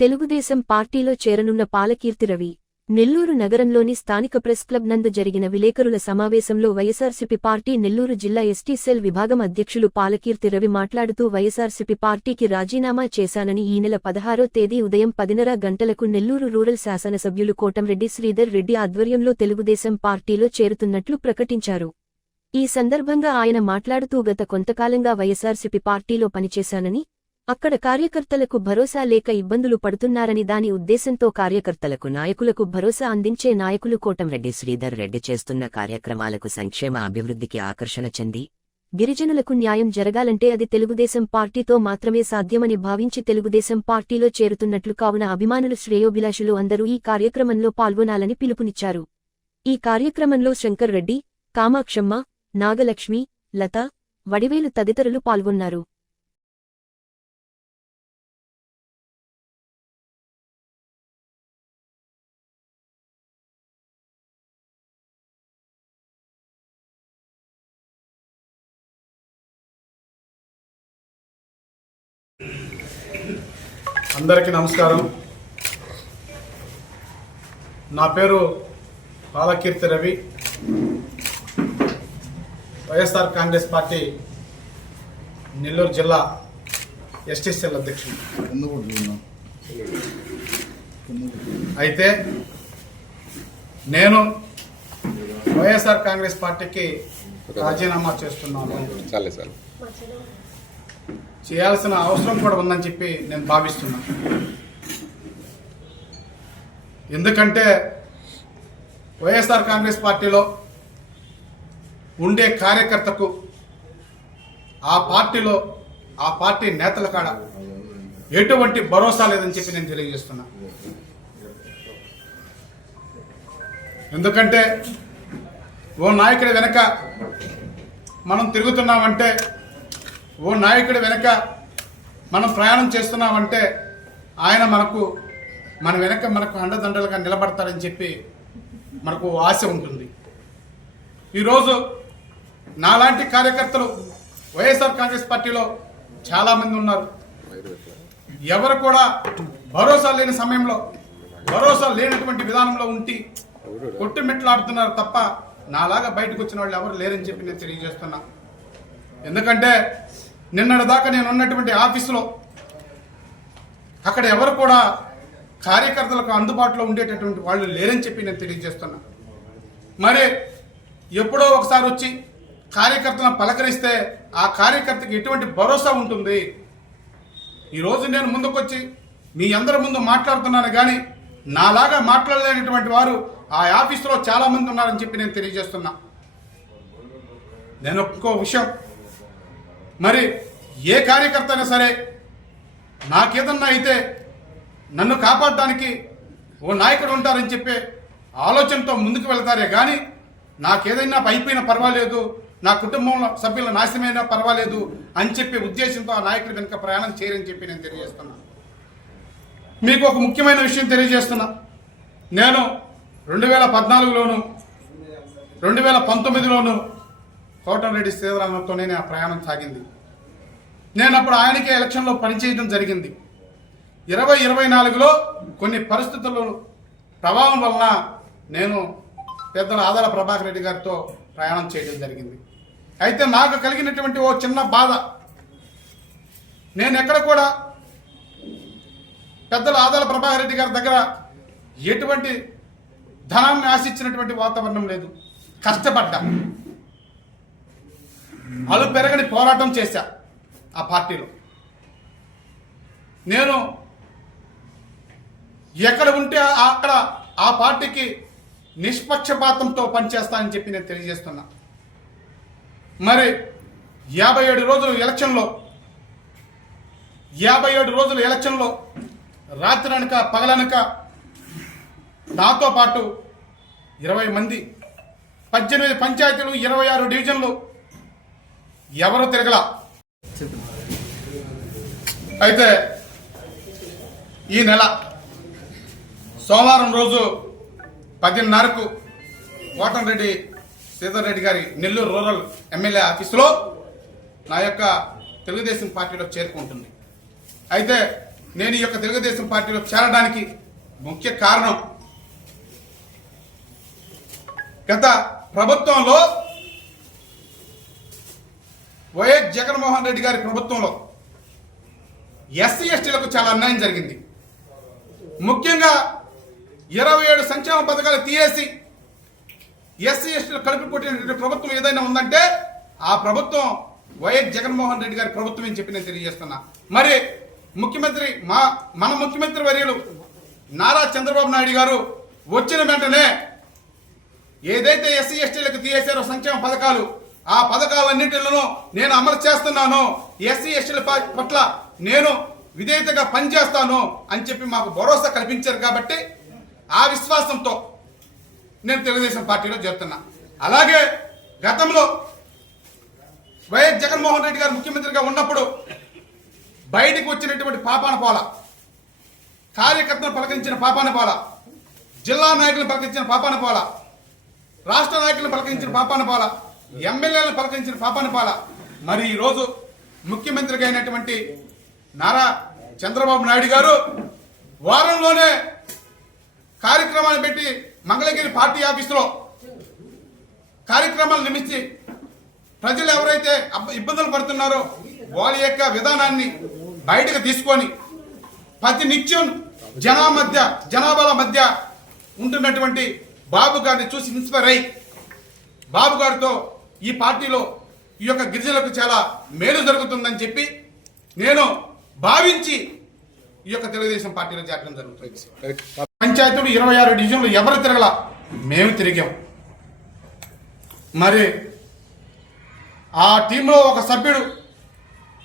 తెలుగుదేశం పార్టీలో చేరనున్న పాలకీర్తి రవి నెల్లూరు నగరంలోని స్థానిక ప్రెస్ క్లబ్ నందు జరిగిన విలేకరుల సమావేశంలో వైఎస్సార్సీపీ పార్టీ నెల్లూరు జిల్లా ఎస్టీ సెల్ విభాగం అధ్యక్షులు పాలకీర్తి రవి మాట్లాడుతూ వైఎస్సార్సీపీ పార్టీకి రాజీనామా చేశానని ఈ నెల 16వ తేదీ ఉదయం 10:30 గంటలకు నెల్లూరు రూరల్ శాసనసభ్యులు కోటంరెడ్డి శ్రీధర్ రెడ్డి ఆధ్వర్యంలో తెలుగుదేశం పార్టీలో చేరుతున్నట్లు ప్రకటించారు. ఈ సందర్భంగా ఆయన మాట్లాడుతూ గత కొంతకాలంగా వైఎస్సార్సీపీ పార్టీలో పనిచేశానని, అక్కడ కార్యకర్తలకు భరోసా లేక ఇబ్బందులు పడుతున్నారని, దాని ఉద్దేశంతో కార్యకర్తలకు నాయకులకు భరోసా అందించే నాయకులు కోటంరెడ్డి శ్రీధర్ రెడ్డి చేస్తున్న కార్యక్రమాలకు సంక్షేమ అభివృద్ధికి ఆకర్షణ చెంది గిరిజనులకు న్యాయం జరగాలంటే అది తెలుగుదేశం పార్టీతో మాత్రమే సాధ్యమని భావించి తెలుగుదేశం పార్టీలో చేరుతున్నట్లు, కావున అభిమానులు శ్రేయోభిలాషులు అందరూ ఈ కార్యక్రమంలో పాల్గొనాలని పిలుపునిచ్చారు. ఈ కార్యక్రమంలో శంకర్ రెడ్డి, కామాక్షమ్మ, నాగలక్ష్మి, లత, వడివేలు తదితరులు పాల్గొన్నారు. అందరికీ నమస్కారం. నా పేరు పాలకీర్తి రవి, వైఎస్ఆర్ కాంగ్రెస్ పార్టీ నెల్లూరు జిల్లా ఎస్టీ సెల్ అధ్యక్షుడు. అయితే నేను వైఎస్ఆర్ కాంగ్రెస్ పార్టీకి రాజీనామా చేస్తున్నాను. చేయాల్సిన అవసరం కూడా ఉందని చెప్పి నేను భావిస్తున్నాను. ఎందుకంటే వైఎస్ఆర్ కాంగ్రెస్ పార్టీలో ఉండే కార్యకర్తకు ఆ పార్టీ నేతల కాడ ఎటువంటి భరోసా లేదని చెప్పి నేను తెలియజేస్తున్నా. ఎందుకంటే ఓ నాయకుడి వెనక మనం తిరుగుతున్నామంటే, ఓ నాయకుడి వెనక మనం ప్రయాణం చేస్తున్నామంటే ఆయన మన వెనక మనకు అండదండలుగా నిలబడతారని చెప్పి మనకు ఆశ ఉంటుంది. ఈరోజు నాలాంటి కార్యకర్తలు వైఎస్ఆర్ కాంగ్రెస్ పార్టీలో చాలామంది ఉన్నారు. ఎవరు కూడా భరోసా లేని సమయంలో, భరోసా లేనటువంటి విధానంలో ఉండి కొట్టుమిట్లాడుతున్నారు తప్ప నాలాగా బయటకు వచ్చిన వాళ్ళు ఎవరు లేరని చెప్పి నేను తెలియజేస్తున్నా. ఎందుకంటే నిన్నటి దాకా నేను ఉన్నటువంటి ఆఫీసులో అక్కడ ఎవరు కూడా కార్యకర్తలకు అందుబాటులో ఉండేటటువంటి వాళ్ళు లేరని చెప్పి నేను తెలియజేస్తున్నా. మరి ఎప్పుడో ఒకసారి వచ్చి కార్యకర్తలను పలకరిస్తే ఆ కార్యకర్తకి ఎటువంటి భరోసా ఉంటుంది? ఈరోజు నేను ముందుకొచ్చి మీ అందరి ముందు మాట్లాడుతున్నాను, కానీ నాలాగా మాట్లాడలేనటువంటి వారు ఆ ఆఫీసులో చాలామంది ఉన్నారని చెప్పి నేను తెలియజేస్తున్నా. నేను ఒక్కో విషయం, మరి ఏ కార్యకర్త అయినా సరే నాకేదన్నా అయితే నన్ను కాపాడడానికి ఓ నాయకుడు ఉంటారని చెప్పే ఆలోచనతో ముందుకు వెళ్తారే కానీ నాకేదైనా అయిపోయినా పర్వాలేదు, నా కుటుంబంలో సభ్యుల నాశనమైనా పర్వాలేదు అని చెప్పే ఉద్దేశంతో ఆ నాయకుడి వెనుక ప్రయాణం చేయరని చెప్పి నేను తెలియజేస్తున్నా. మీకు ఒక ముఖ్యమైన విషయం తెలియజేస్తున్నా. నేను 2014లోను 2019లోను కోటంరెడ్డి శ్రీధరన్నతో నేను ఆ ప్రయాణం సాగింది. నేను అప్పుడు ఆయనకే ఎలక్షన్లో పనిచేయడం జరిగింది. 2024లో కొన్ని పరిస్థితుల ప్రభావం వలన నేను పెద్దల ఆదాల ప్రభాకర్ రెడ్డి గారితో ప్రయాణం చేయడం జరిగింది. అయితే నాకు కలిగినటువంటి ఓ చిన్న బాధ, నేను ఎక్కడ కూడా పెద్దల ఆదాల ప్రభాకర్ రెడ్డి గారి దగ్గర ఎటువంటి ధనాన్ని ఆశించినటువంటి వాతావరణం లేదు. కష్టపడ్డా, అలు పెరగని పోరాటం చేశా. ఆ పార్టీలో నేను ఎక్కడ ఉంటే అక్కడ ఆ పార్టీకి నిష్పక్షపాతంతో పనిచేస్తానని చెప్పి నేను తెలియజేస్తున్నా. మరి 57 రోజులు ఎలక్షన్లో రాత్రనక పగలనక నాతో పాటు 20 మంది, 18 పంచాయతీలు, 26 డివిజన్లు, ఎవరు తిరగలా. అయితే ఈ నెల సోమవారం రోజు 10:30కు కోటంరెడ్డి శ్రీధర్ రెడ్డి గారి నెల్లూరు రూరల్ ఎమ్మెల్యే ఆఫీసులో నా యొక్క తెలుగుదేశం పార్టీలో చేరుకుంటుంది. అయితే నేను ఈ యొక్క తెలుగుదేశం పార్టీలో చేరడానికి ముఖ్య కారణం గత ప్రభుత్వంలో వైఎస్ జగన్మోహన్ రెడ్డి గారి ప్రభుత్వంలో ఎస్సీ ఎస్టీలకు చాలా అన్యాయం జరిగింది. ముఖ్యంగా 27 సంక్షేమ పథకాలు తీసేసి ఎస్సీ ఎస్టీలు కలిపి కొట్టినటువంటి ప్రభుత్వం ఏదైనా ఉందంటే ఆ ప్రభుత్వం వైఎస్ జగన్మోహన్ రెడ్డి గారి ప్రభుత్వం అని చెప్పి నేను తెలియజేస్తున్నా. మరి ముఖ్యమంత్రి మన ముఖ్యమంత్రి వర్యులు నారా చంద్రబాబు నాయుడు గారు వచ్చిన వెంటనే ఏదైతే ఎస్సీ ఎస్టీలకు తీసేశారో సంక్షేమ పథకాలు ఆ పథకాలన్నింటిలో నేను అమలు చేస్తున్నాను, ఎస్సీ ఎస్టీల పట్ల నేను విధేయతగా పనిచేస్తాను అని చెప్పి మాకు భరోసా కల్పించారు. కాబట్టి ఆ విశ్వాసంతో నేను తెలుగుదేశం పార్టీలో చేరుతున్నా. అలాగే గతంలో వైఎస్ జగన్మోహన్ రెడ్డి గారు ముఖ్యమంత్రిగా ఉన్నప్పుడు బయటికి వచ్చినటువంటి పాపాన పోల, కార్యకర్తలను పలకరించిన పాపాన పోల, జిల్లా నాయకులను పలకరించిన పాపాన పోల, రాష్ట్ర నాయకులను పలకరించిన పాపాన పోల, ఎమ్మెల్యేలను పలకరించిన పాపాన పోల. మరి ఈరోజు ముఖ్యమంత్రిగా అయినటువంటి నారా చంద్రబాబు నాయుడు గారు వారంలోనే కార్యక్రమాన్ని పెట్టి మంగళగిరి పార్టీ ఆఫీసులో కార్యక్రమాలు నిమిత్తి ప్రజలు ఎవరైతే ఇబ్బందులు పడుతున్నారో వాళ్ళ యొక్క విధానాన్ని బయటకు తీసుకొని ప్రతి నిత్యం జనాభాల మధ్య ఉంటున్నటువంటి బాబు గారిని చూసి ఇన్స్పైర్ అయ్యి బాబు గారితో ఈ పార్టీలో ఈ యొక్క గిరిజనులకు చాలా మేలు జరుగుతుందని చెప్పి నేను భావించి ఈ యొక్క తెలుగుదేశం పార్టీలో చేరడం జరుగుతుంది. పంచాయతీలు 26 డివిజన్లు ఎవరు తిరగల, మేము తిరిగాం. మరి ఆ టీంలో ఒక సభ్యుడు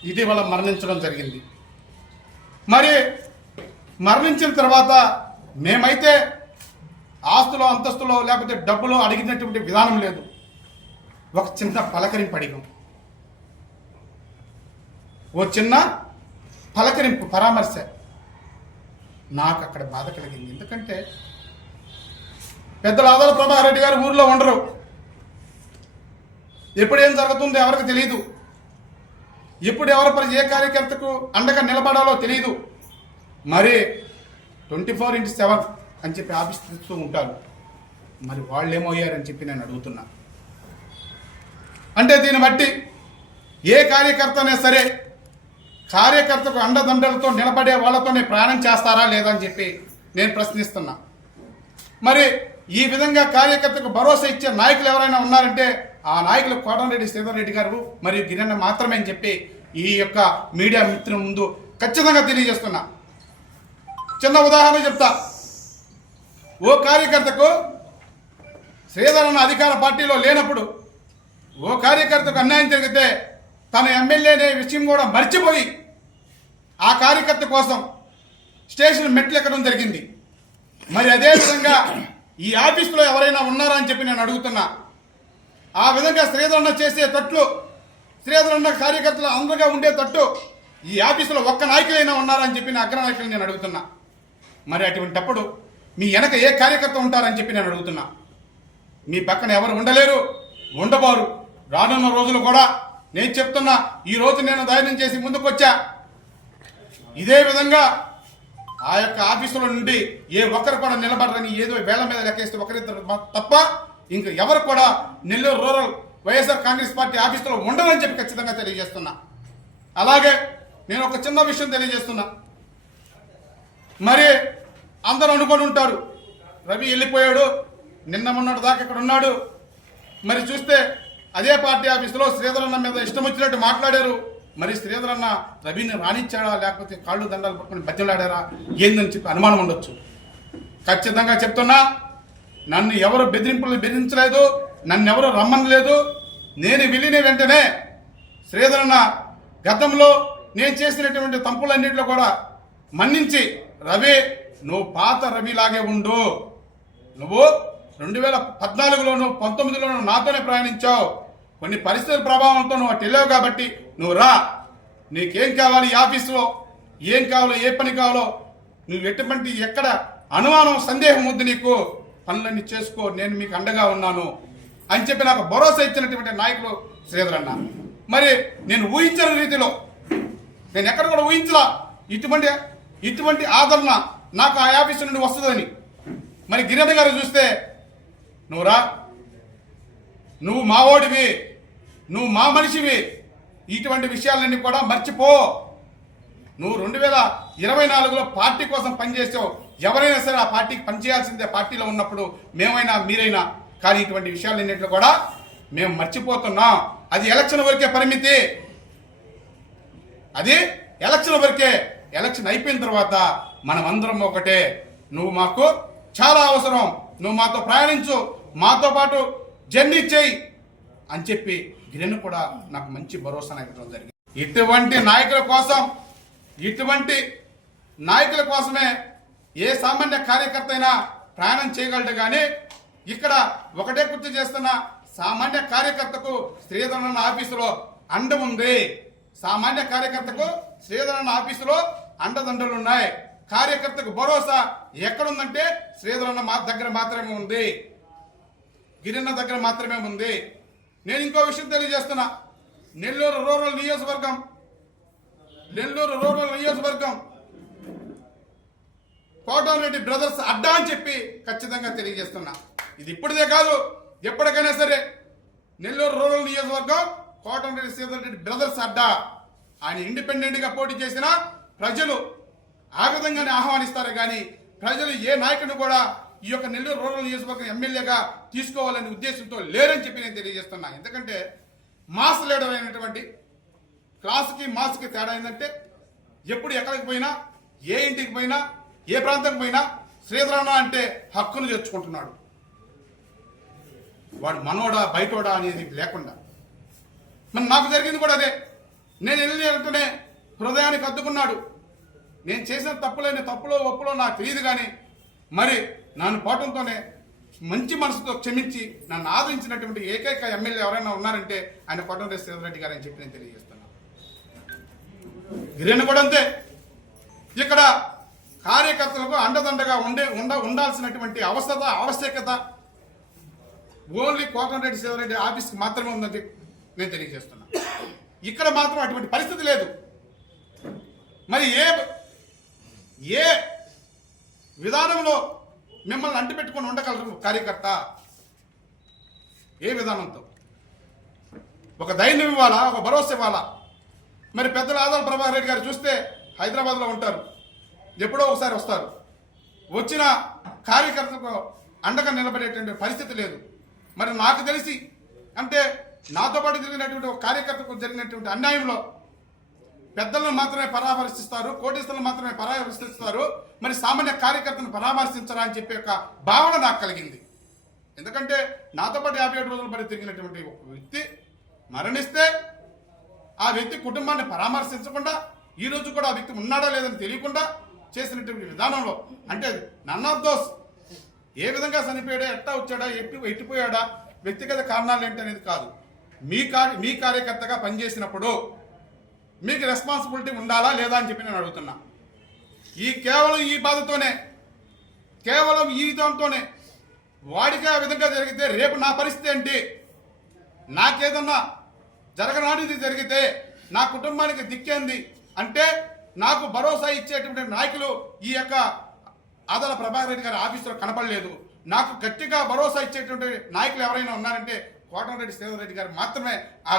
ఇటీవల మరణించడం జరిగింది. మరి మరణించిన తర్వాత మేమైతే ఆస్తులో అంతస్తులో లేకపోతే డబ్బులో అడిగినటువంటి విధానం లేదు. ఒక చిన్న పలకరింపు అడిగాం, ఓ చిన్న పలకరింపు పరామర్శ. నాకు అక్కడ బాధ కలిగింది. ఎందుకంటే పెద్దల ఆదాల ప్రభాకర్ రెడ్డి గారు ఊర్లో ఉండరు, ఎప్పుడు ఏం జరుగుతుందో ఎవరికి తెలియదు, ఎప్పుడు ఎవరి ఏ కార్యకర్తకు అండగా నిలబడాలో తెలియదు. మరి 24/7 అని చెప్పి ఆఫీస్ తిరుగుతూ ఉంటారు. మరి వాళ్ళు ఏమయ్యారని చెప్పి నేను అడుగుతున్నా. అంటే దీన్ని బట్టి ఏ కార్యకర్త అయినా సరే కార్యకర్తకు అండదండలతో నిలబడే వాళ్ళతోనే ప్రయాణం చేస్తారా లేదా అని చెప్పి నేను ప్రశ్నిస్తున్నా. మరి ఈ విధంగా కార్యకర్తకు భరోసా ఇచ్చే నాయకులు ఎవరైనా ఉన్నారంటే ఆ నాయకులు కోటంరెడ్డి శ్రీధర్ రెడ్డి గారు మరియు గిరన్న మాత్రమే అని చెప్పి ఈ యొక్క మీడియా మిత్రుల ముందు ఖచ్చితంగా తెలియజేస్తున్నా. చిన్న ఉదాహరణ చెప్తా. ఓ కార్యకర్తకు శ్రీధర్ అన్న అధికార పార్టీలో లేనప్పుడు ఓ కార్యకర్తకు అన్యాయం జరిగితే తన ఎమ్మెల్యే అనే విషయం కూడా మర్చిపోయి ఆ కార్యకర్త కోసం స్టేషన్ మెట్లు ఎక్కడం జరిగింది. మరి అదేవిధంగా ఈ ఆఫీసులో ఎవరైనా ఉన్నారా అని చెప్పి నేను అడుగుతున్నా. ఆ విధంగా శ్రీధరన్న చేసే తట్లు, శ్రీధరన్న కార్యకర్తలు అందరిగా ఉండే తట్టు ఈ ఆఫీసులో ఒక్క నాయకులైనా ఉన్నారా అని చెప్పి నా అగ్ర నాయకులు నేను అడుగుతున్నా. మరి అటువంటిప్పుడు మీ వెనక ఏ కార్యకర్త ఉంటారని చెప్పి నేను అడుగుతున్నా. మీ పక్కన ఎవరు ఉండలేరు, ఉండబారు. రానున్న రోజులు కూడా నేను చెప్తున్నా. ఈ రోజు నేను ధైర్యం చేసి ముందుకు వచ్చా. ఇదే విధంగా ఆ యొక్క ఆఫీసుల నుండి ఏ ఒక్కరు కూడా నిలబడరని ఏదో వేల మీద లెక్కేస్తే ఒకరిద్దరు తప్ప ఇంక ఎవరు కూడా నెల్లూరు రూరల్ వైఎస్ఆర్ కాంగ్రెస్ పార్టీ ఆఫీసులో ఉండరని చెప్పి ఖచ్చితంగా తెలియజేస్తున్నా. అలాగే నేను ఒక చిన్న విషయం తెలియజేస్తున్నా. మరి అందరూ అనుకొని ఉంటారు, రవి వెళ్ళిపోయాడు, నిన్న మొన్నటి దాకా ఇక్కడ ఉన్నాడు. మరి చూస్తే అదే పార్టీ ఆఫీసులో శ్రీధరన్న మీద ఇష్టం వచ్చినట్టు మాట్లాడారు. మరి శ్రీధరన్న రవిని రాణించాడా లేకపోతే కాళ్ళు దండాలు పట్టుకుని బజ్జలాడారా ఏందని చెప్పి అనుమానం ఉండొచ్చు. ఖచ్చితంగా చెప్తున్నా, నన్ను ఎవరు బెదిరించలేదు, నన్ను ఎవరు రమ్మనలేదు. నేను వెళ్ళిన వెంటనే శ్రీధరన్న గతంలో నేను చేసినటువంటి తప్పులన్నింటిలో కూడా మన్నించి, రవి నువ్వు పాత రవిలాగే ఉండు, నువ్వు 2014లోను 19లోను నాతోనే ప్రయాణించావు, కొన్ని పరిస్థితుల ప్రభావంతో నువ్వు అటు వెళ్ళావు కాబట్టి నువ్వు రా, నీకేం కావాలి ఈ ఆఫీసులో, ఏం కావాలో ఏ పని కావాలో నువ్వు ఎటువంటి ఎక్కడ అనుమానం సందేహం వద్దు, నీకు పనులన్నీ చేసుకో, నేను మీకు అండగా ఉన్నాను అని చెప్పి నాకు భరోసా ఇచ్చినటువంటి నాయకులు శ్రీధరన్న. మరి నేను ఊహించిన రీతిలో, నేను ఎక్కడ కూడా ఊహించలా, ఇటువంటి ఇటువంటి ఆదరణ నాకు ఆ ఆఫీసు నుండి వస్తుందని. మరి గిరిజన గారు చూస్తే నువ్వురా, నువ్వు మావోడివి, నువ్వు మా మనిషివి, ఇటువంటి విషయాలన్నీ కూడా మర్చిపో. నువ్వు 2024లో పార్టీ కోసం పనిచేసావు. ఎవరైనా సరే ఆ పార్టీకి పనిచేయాల్సిందే పార్టీలో ఉన్నప్పుడు, మేమైనా మీరైనా. కానీ ఇటువంటి విషయాలన్నింటిలో కూడా మేము మర్చిపోతున్నాం. అది ఎలక్షన్ వరకే పరిమితి, అది ఎలక్షన్ వరకే. ఎలక్షన్ అయిపోయిన తర్వాత మనం అందరం ఒకటే. నువ్వు మాకు చాలా అవసరం, నువ్వు మాతో ప్రయాణించు, మాతో పాటు జర్నీ చేయి అని చెప్పి గిరిజన కూడా నాకు మంచి భరోసా ఇవ్వడం జరిగింది. ఇటువంటి నాయకుల కోసమే ఏ సామాన్య కార్యకర్త అయినా ప్రయాణం చేయగలడు. కానీ ఇక్కడ ఒకటే గుర్తు చేస్తున్న, సామాన్య కార్యకర్తకు శ్రీధరన్న ఆఫీసులో అండ ఉంది. సామాన్య కార్యకర్తకు శ్రీధరన్న ఆఫీసులో అండదండలు ఉన్నాయి. కార్యకర్తకు భరోసా ఎక్కడుందంటే శ్రీధరన్న దగ్గర మాత్రమే ఉంది, గిరిజన దగ్గర మాత్రమే ఉంది. నేను ఇంకో విషయం తెలియజేస్తున్నా. నెల్లూరు రూరల్ నియోజకవర్గం కోటమిరెడ్డి బ్రదర్స్ అడ్డా అని చెప్పి ఖచ్చితంగా తెలియజేస్తున్నా. ఇది ఇప్పుడుదే కాదు, ఎప్పటికైనా సరే నెల్లూరు రూరల్ నియోజకవర్గం కోటమిరెడ్డి శ్రీధర్ రెడ్డి బ్రదర్స్ అడ్డా. ఆయన ఇండిపెండెంట్ గా పోటీ చేసినా ప్రజలు ఆ విధంగానే ఆహ్వానిస్తారు. కానీ ప్రజలు ఏ నాయకుడిని కూడా ఈ యొక్క నెల్లూరు రూరల్ నియోజకవర్గం ఎమ్మెల్యేగా తీసుకోవాలనే ఉద్దేశంతో లేరని చెప్పి నేను తెలియజేస్తున్నా. ఎందుకంటే మాస్ లీడర్ అయినటువంటి, క్లాసుకి మాస్కి తేడా ఏంటంటే, ఎప్పుడు ఎక్కడికి పోయినా, ఏ ఇంటికి పోయినా, ఏ ప్రాంతానికి పోయినా శ్రీధరన్న అంటే హక్కును తెచ్చుకుంటున్నాడు. వాడు మనోడా బయటోడా అనేది లేకుండా. మరి నాకు జరిగింది కూడా అదే. నేను వెళ్ళినట్టునే హృదయానికి అద్దుకున్నాడు. నేను చేసిన తప్పులో ఒప్పులో నాకు తెలియదు. కానీ మరి నన్ను పోవటంతోనే మంచి మనసుతో క్షమించి నన్ను ఆదరించినటువంటి ఏకైక ఎమ్మెల్యే ఎవరైనా ఉన్నారంటే ఆయన కోటమిరెడ్డి శ్రీధర్ రెడ్డి గారు అని చెప్పి నేను తెలియజేస్తున్నాను. గిరిజన కూడా అంతే. ఇక్కడ కార్యకర్తలకు అండదండగా ఉండాల్సినటువంటి ఆవశ్యకత ఓన్లీ కోటమిరెడ్డి శ్రీధర్ రెడ్డి ఆఫీస్కి మాత్రమే ఉందని నేను తెలియజేస్తున్నా. ఇక్కడ మాత్రం అటువంటి పరిస్థితి లేదు. మరి ఏ విధానంలో మిమ్మల్ని అంటిపెట్టుకొని ఉండగలరు కార్యకర్త? ఏ విధానంతో? ఒక ధైర్యం ఇవ్వాలా, ఒక భరోసా ఇవ్వాలా. మరి పెద్దల ఆదాల ప్రభాకర్ రెడ్డి గారు చూస్తే హైదరాబాద్లో ఉంటారు, ఎప్పుడో ఒకసారి వస్తారు. వచ్చిన కార్యకర్తకు అండగా నిలబడేటువంటి పరిస్థితి లేదు. మరి నాకు తెలిసి అంటే నాతో పాటు జరిగినటువంటి ఒక కార్యకర్తకు జరిగినటువంటి అన్యాయంలో పెద్దలను మాత్రమే పరామర్శిస్తారు, కోటీశ్వరులను మాత్రమే పరామర్శిస్తారు. మరి సామాన్య కార్యకర్తను పరామర్శించరా అని చెప్పే ఒక భావన నాకు కలిగింది. ఎందుకంటే నాతో పాటు 57 రోజుల పడి తిరిగినటువంటి ఒక వ్యక్తి మరణిస్తే ఆ వ్యక్తి కుటుంబాన్ని పరామర్శించకుండా, ఈ రోజు కూడా ఆ వ్యక్తి ఉన్నాడా లేదని తెలియకుండా చేసినటువంటి విధానంలో, అంటే నన్ ఆఫ్ దోస్ ఏ విధంగా చనిపోయాడా, ఎట్టా వచ్చాడా, ఎట్టిపోయాడా, వ్యక్తిగత కారణాలు ఏంటి అనేది కాదు. మీ కార్యకర్తగా పనిచేసినప్పుడు మీకు రెస్పాన్సిబిలిటీ ఉండాలా లేదా అని చెప్పి నేను అడుగుతున్నా. కేవలం ఈ బాధతోనే, కేవలం ఈ దాంతోనే వాడికి ఆ విధంగా జరిగితే రేపు నా పరిస్థితి ఏంటి? నాకేదన్నా జరగనానిది జరిగితే నా కుటుంబానికి దిక్కేంది అంటే నాకు భరోసా ఇచ్చేటువంటి నాయకులు ఈ యొక్క ఆదాల ప్రభాకర్ రెడ్డి గారి ఆఫీసులో కనపడలేదు. నాకు గట్టిగా భరోసా ఇచ్చేటువంటి నాయకులు ఎవరైనా ఉన్నారంటే కోటమిరెడ్డి శ్రీధర్ రెడ్డి గారు మాత్రమే, ఆ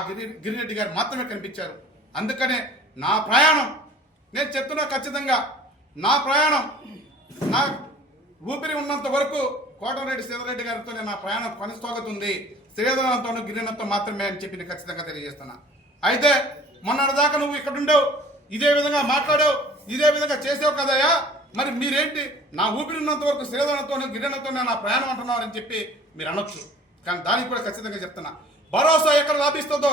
గిరిరెడ్డి గారు మాత్రమే కనిపించారు. అందుకనే నా ప్రయాణం, నేను చెప్తున్నా ఖచ్చితంగా, నా ప్రయాణం, నా ఊపిరి ఉన్నంత వరకు కోటమిరెడ్డి శ్రీధర్ రెడ్డి గారితోనే నా ప్రయాణం కొనసాగుతుంది. శ్రీధరన్నతోనూ గిరిజనతో మాత్రమే అని చెప్పి నేను ఖచ్చితంగా తెలియజేస్తున్నా. అయితే మొన్నటిదాకా నువ్వు ఇక్కడ ఉండవు, ఇదే విధంగా మాట్లాడావు, ఇదే విధంగా చేసావు కదయ్యా, మరి మీరేంటి నా ఊపిరి ఉన్నంత వరకు శ్రీధరన్నతోనూ గిరిజనతోనే నా ప్రయాణం అంటున్నారు అని చెప్పి మీరు అనొచ్చు. కానీ దానికి కూడా ఖచ్చితంగా చెప్తున్నా, భరోసా ఎక్కడ లాభిస్తుందో,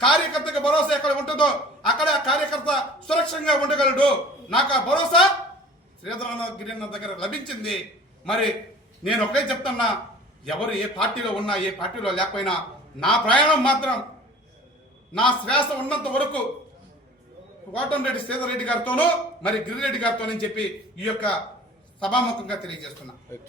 కార్యకర్తకు భరోసా ఎక్కడ ఉంటుందో అక్కడ కార్యకర్త సురక్షంగా ఉండగలడు. నాకు ఆ భరోసా శ్రీధరన్న గిరిజన దగ్గర లభించింది. మరి నేను ఒకటే చెప్తున్నా, ఎవరు ఏ పార్టీలో ఉన్నా, ఏ పార్టీలో లేకపోయినా నా ప్రయాణం మాత్రం నా శ్వాస ఉన్నంత వరకు కోటమిరెడ్డి శ్రీధర్ రెడ్డి గారితోనూ మరి గిరిరెడ్డి గారితోనని చెప్పి ఈ యొక్క సభాముఖంగా తెలియజేస్తున్నా.